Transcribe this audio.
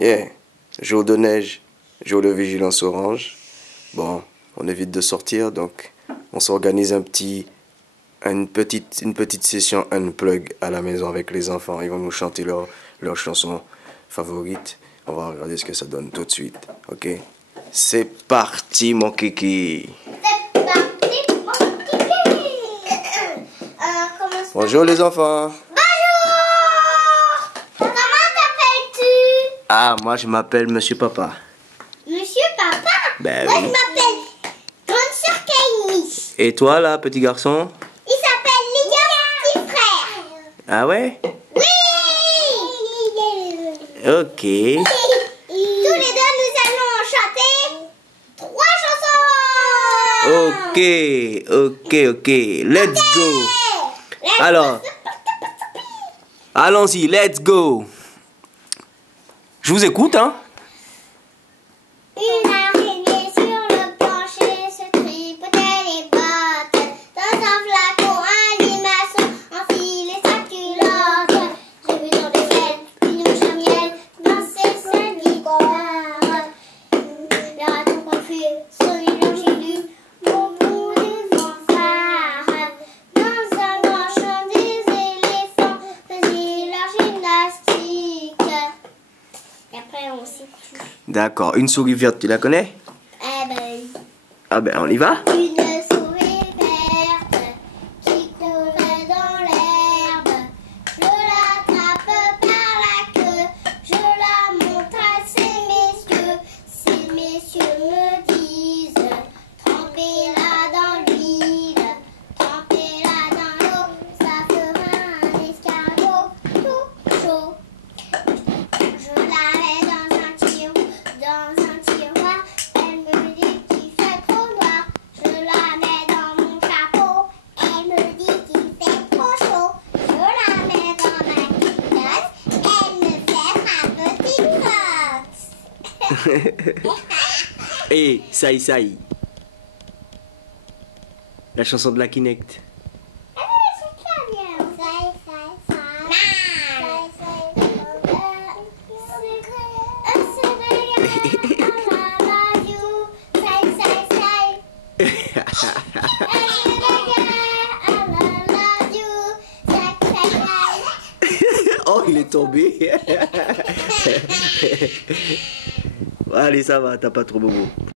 Yeah. Jour de neige, jour de vigilance orange. Bon, on évite de sortir, donc on s'organise une petite session unplug à la maison avec les enfants. Ils vont nous chanter leur chanson favorite. On va regarder ce que ça donne tout de suite. Ok? C'est parti, mon kiki. C'est parti, mon kiki. Bonjour les enfants. Bonjour. Comment t'appelles-tu? Ah, moi je m'appelle Monsieur Papa. Monsieur Papa? Ben Moi oui. je m'appelle Grande Sœur Kaini. Et toi là, petit garçon? Il s'appelle Liam, petit frère. Ah ouais? Oui. Ok. Tous les deux, nous allons chanter 3 chansons. Ok. Let's go. Alors, allons-y, let's go. Je vous écoute, hein? Une araignée sur le plancher se tripotait les bottes. Dans un flacon, un limaçon enfilait sa culotte. J'ai vu dans le ciel une mouche à miel danser sa guitare. Le raton confus sonnait l'angélus au bout des fanfares. Dans un grand champ, des éléphants faisaient leur gymnastique. Et après, on s'est couché. D'accord. Une souris verte, tu la connais? Eh ben, Ah ben, on y va? une souris verte qui courait dans l'herbe. Je l'attrape par la queue, je la montre à ces messieurs. Ces messieurs me disent, trempez-la dans l'huile, trempez-la dans l'eau, ça fera un escargot tout chaud. Je la mets dans un tiroir, elle me dit qu'il fait trop noir. Je la mets dans mon chapeau, elle me dit qu'il fait trop chaud. Je la mets dans ma culotte, elle me fait ma petite crotte. Et Saï. La chanson de la Kinect. Oh, il est tombé. Allez, ça va, t'as pas trop bobo.